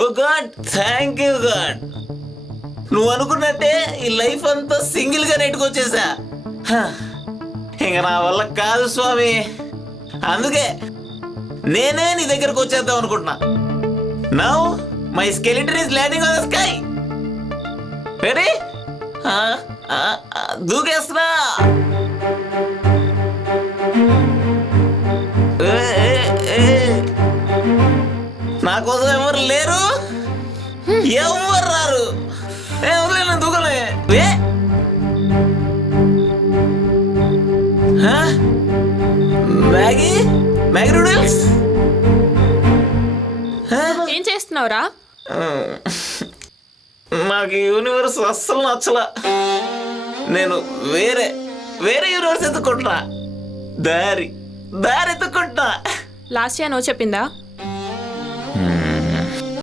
Oh God thank you God. నువ్వు అనుకున్నట్టే ఈ లైఫ్ అంతా సింగిల్గా నెట్టుకొచ్చేసా. ఇంకా ఇంక నా వల్ల కాదు స్వామి. అందుకే నేనే నీ దగ్గరకు వచ్చేద్దాం అనుకుంటున్నా. Now my skeleton is landing on the sky ready దూకేస్తున్నా. నా కోసం ఎవరు లేరు? ఎవరు రారు? ఏ వదిలేను దూకలే. ఏ? మ్యాగీ? Maggi noodles? ఏం చేస్తున్నావురా? నాకు యూనివర్స్ అస్సలు నచ్చలా. నేను వేరే వేరే యూనివర్స్ ఎత్తుకుంటున్నా. దారి దారి ఎత్తుకుంటున్నా. లాస్ట్ ఇయర్ నువ్వు చెప్పిందా? Hmm.